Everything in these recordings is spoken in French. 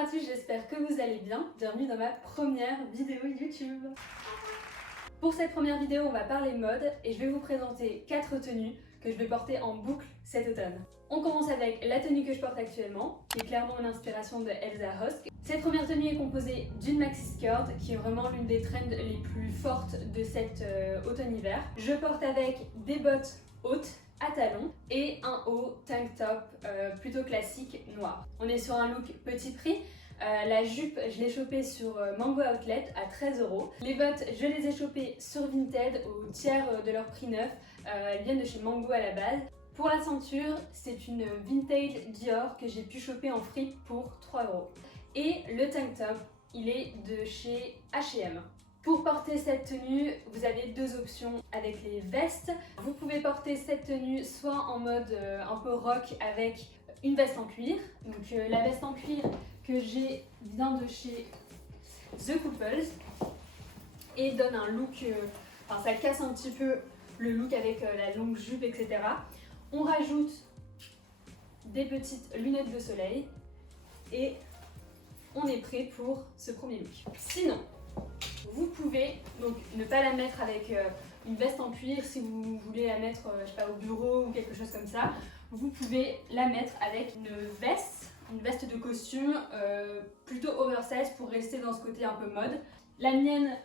à tous, j'espère que vous allez bien. Bienvenue dans ma première vidéo YouTube. Pour cette première vidéo, on va parler mode et je vais vous présenter 4 tenues que je vais porter en boucle cet automne. On commence avec la tenue que je porte actuellement, qui est clairement une inspiration de Elsa Hosk. Cette première tenue est composée d'une maxi skirt, qui est vraiment l'une des trends les plus fortes de cet automne-hiver. Je porte avec des bottes hautes à talons et un haut tank top plutôt classique noir. On est sur un look petit prix. La jupe, je l'ai chopée sur Mango Outlet à 13 €. Les bottes, je les ai chopées sur Vinted au tiers de leur prix neuf. Elles viennent de chez Mango à la base. Pour la ceinture, c'est une vintage Dior que j'ai pu choper en fripe pour 3 €. Et le tank top, il est de chez H&M. Pour porter cette tenue, vous avez deux options avec les vestes. Vous pouvez porter cette tenue soit en mode un peu rock avec une veste en cuir. Donc la veste en cuir que j'ai vient de chez The Couples et donne un look, ça casse un petit peu le look avec la longue jupe, etc. On rajoute des petites lunettes de soleil et on est prêt pour ce premier look. Sinon, vous pouvez donc ne pas la mettre avec une veste en cuir si vous voulez la mettre je sais pas, au bureau ou quelque chose comme ça. Vous pouvez la mettre avec une veste de costume plutôt oversize pour rester dans ce côté un peu mode. La mienne,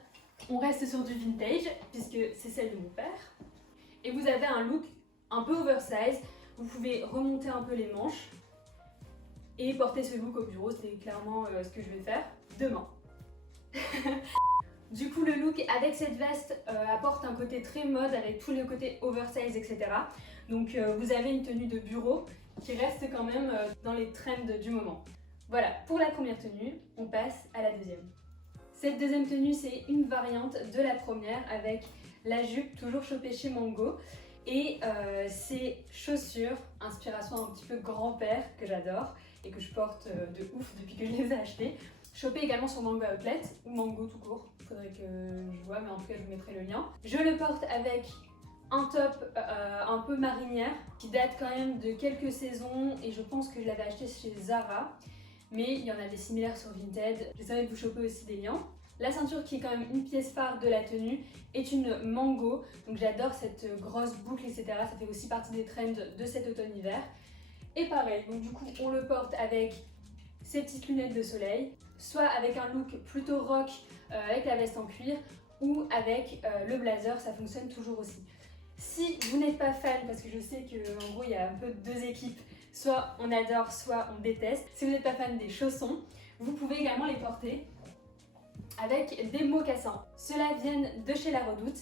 on reste sur du vintage puisque c'est celle de mon père. Et vous avez un look un peu oversize. Vous pouvez remonter un peu les manches et porter ce look au bureau. C'est clairement ce que je vais faire demain. Du coup, le look avec cette veste apporte un côté très mode avec tous les côtés oversize, etc. Donc vous avez une tenue de bureau qui reste quand même dans les trends du moment. Voilà, pour la première tenue, on passe à la deuxième. Cette deuxième tenue, c'est une variante de la première avec la jupe toujours chopée chez Mango et ces chaussures, inspiration un petit peu grand-père que j'adore et que je porte de ouf depuis que je les ai achetées. Chopé également sur Mango Outlet ou Mango tout court, faudrait que je vois, mais en tout cas je vous mettrai le lien. Je le porte avec un top un peu marinière qui date quand même de quelques saisons et je pense que je l'avais acheté chez Zara, mais il y en a des similaires sur Vinted. J'essaierai de vous choper aussi des liens. La ceinture, qui est quand même une pièce phare de la tenue, est une Mango, donc j'adore cette grosse boucle, etc. Ça fait aussi partie des trends de cet automne-hiver. Et pareil, donc du coup on le porte avec ces petites lunettes de soleil, soit avec un look plutôt rock avec la veste en cuir ou avec le blazer, ça fonctionne toujours aussi. Si vous n'êtes pas fan, parce que je sais qu'en gros il y a un peu deux équipes, soit on adore, soit on déteste. Si vous n'êtes pas fan des chaussons, vous pouvez également les porter avec des mocassins. Ceux-là viennent de chez La Redoute.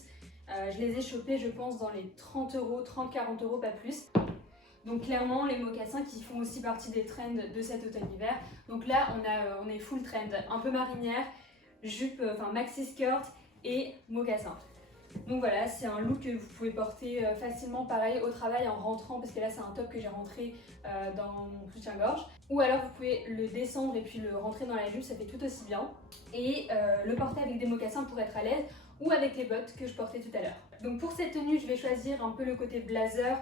Je les ai chopés, je pense, dans les 30 €, 30-40 €, pas plus. Donc clairement les mocassins qui font aussi partie des trends de cet automne-hiver. Donc là on est full trend, un peu marinière, jupe, maxi skirt et mocassins. Donc voilà, c'est un look que vous pouvez porter facilement pareil au travail en rentrant, parce que là c'est un top que j'ai rentré dans mon soutien-gorge. Ou alors vous pouvez le descendre et puis le rentrer dans la jupe, ça fait tout aussi bien. Et le porter avec des mocassins pour être à l'aise ou avec les bottes que je portais tout à l'heure. Donc pour cette tenue, je vais choisir un peu le côté blazer,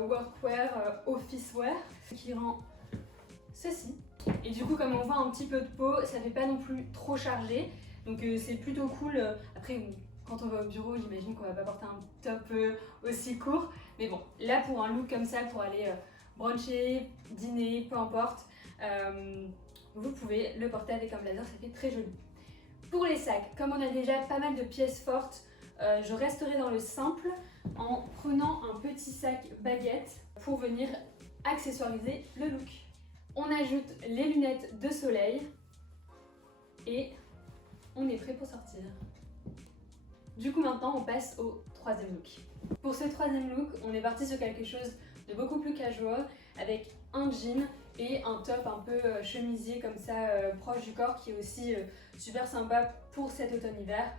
workwear, office wear, qui rend ceci. Et du coup, comme on voit un petit peu de peau, ça fait pas non plus trop chargé, donc c'est plutôt cool. Après, quand on va au bureau, j'imagine qu'on va pas porter un top aussi court, mais bon, là pour un look comme ça, pour aller bruncher, dîner, peu importe, vous pouvez le porter avec un blazer, ça fait très joli. Pour les sacs, comme on a déjà pas mal de pièces fortes, je resterai dans le simple en prenant un petit sac baguette pour venir accessoiriser le look. On ajoute les lunettes de soleil et on est prêt pour sortir. Du coup maintenant on passe au troisième look. Pour ce troisième look, on est parti sur quelque chose de beaucoup plus casual avec un jean et un top un peu chemisier comme ça proche du corps qui est aussi super sympa pour cet automne-hiver,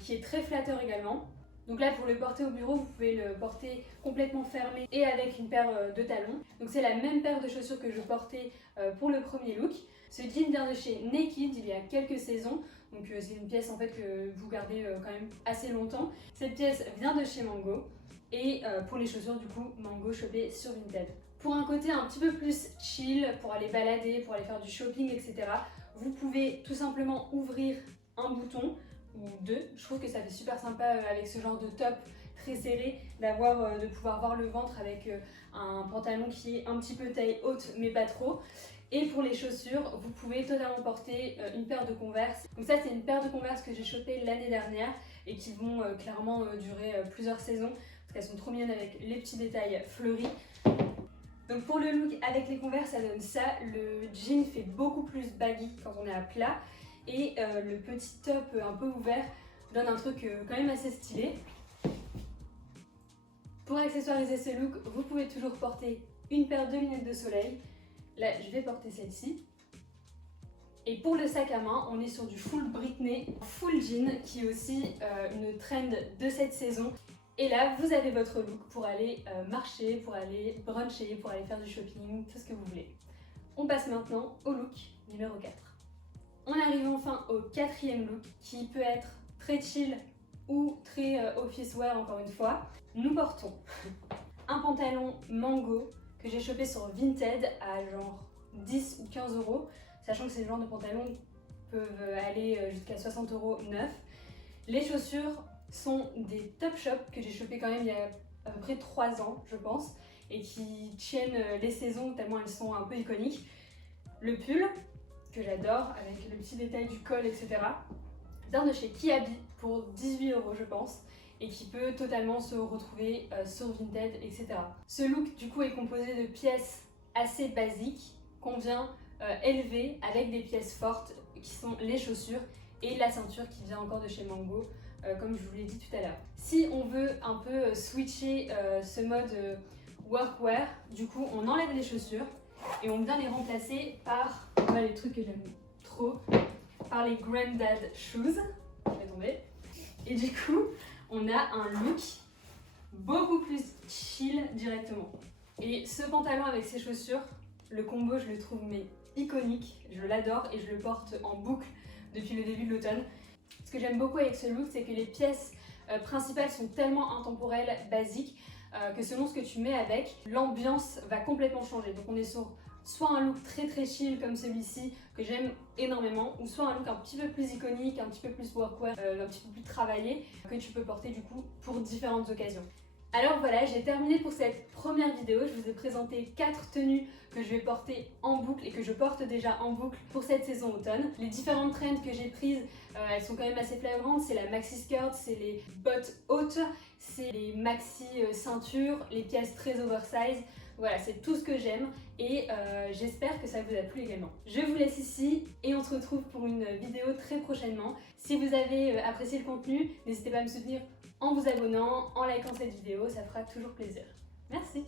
qui est très flatteur également. Donc là pour le porter au bureau, vous pouvez le porter complètement fermé et avec une paire de talons. Donc c'est la même paire de chaussures que je portais pour le premier look. Ce jean vient de chez Naked il y a quelques saisons. Donc c'est une pièce en fait que vous gardez quand même assez longtemps. Cette pièce vient de chez Mango. Et pour les chaussures du coup, Mango chopé sur Vinted. Pour un côté un petit peu plus chill, pour aller balader, pour aller faire du shopping, etc., vous pouvez tout simplement ouvrir un bouton ou deux. Je trouve que ça fait super sympa avec ce genre de top très serré de pouvoir voir le ventre avec un pantalon qui est un petit peu taille haute mais pas trop. Et pour les chaussures, vous pouvez totalement porter une paire de Converse. Donc ça, c'est une paire de Converse que j'ai chopée l'année dernière et qui vont clairement durer plusieurs saisons parce qu'elles sont trop mignonnes avec les petits détails fleuris. Donc pour le look avec les Converse, ça donne ça. Le jean fait beaucoup plus baggy quand on est à plat et le petit top un peu ouvert donne un truc quand même assez stylé. Pour accessoiriser ce look, vous pouvez toujours porter une paire de lunettes de soleil. Là, je vais porter celle-ci. Et pour le sac à main, on est sur du full Britney, full jean, qui est aussi une trend de cette saison. Et là, vous avez votre look pour aller marcher, pour aller bruncher, pour aller faire du shopping, tout ce que vous voulez. On passe maintenant au look numéro 4. On arrive enfin au quatrième look, qui peut être très chill ou très office wear encore une fois. Nous portons un pantalon mango que j'ai chopé sur Vinted à genre 10 ou 15 euros, sachant que ces genres de pantalons peuvent aller jusqu'à 60 euros neuf. Les chaussures sont des Topshop que j'ai chopé quand même il y a à peu près 3 ans, je pense, et qui tiennent les saisons tellement elles sont un peu iconiques. Le pull, que j'adore, avec le petit détail du col, etc. Vient de chez Kiabi pour 18 euros, je pense, et qui peut totalement se retrouver sur Vinted, etc. Ce look, du coup, est composé de pièces assez basiques qu'on vient élever avec des pièces fortes qui sont les chaussures et la ceinture qui vient encore de chez Mango, comme je vous l'ai dit tout à l'heure. Si on veut un peu switcher ce mode workwear, du coup, on enlève les chaussures et on vient les remplacer par les trucs que j'aime trop, par les Grandad Shoes. Je vais tomber. Et du coup, on a un look beaucoup plus chill directement. Et ce pantalon avec ses chaussures, le combo, je le trouve mais iconique. Je l'adore et je le porte en boucle depuis le début de l'automne. Ce que j'aime beaucoup avec ce look, c'est que les pièces principales sont tellement intemporelles, basiques, que selon ce que tu mets avec, l'ambiance va complètement changer. Donc on est sur soit un look très très chill comme celui-ci que j'aime énormément, ou soit un look un petit peu plus iconique, un petit peu plus workwear, un petit peu plus travaillé, que tu peux porter du coup pour différentes occasions. Alors voilà, j'ai terminé pour cette première vidéo. Je vous ai présenté 4 tenues que je vais porter en boucle et que je porte déjà en boucle pour cette saison automne. Les différentes trends que j'ai prises, elles sont quand même assez flagrantes. C'est la maxi skirt, c'est les bottes hautes, c'est les maxi ceintures, les pièces très oversize. Voilà, c'est tout ce que j'aime et j'espère que ça vous a plu également. Je vous laisse ici et on se retrouve pour une vidéo très prochainement. Si vous avez apprécié le contenu, n'hésitez pas à me soutenir en vous abonnant, en likant cette vidéo, ça fera toujours plaisir. Merci!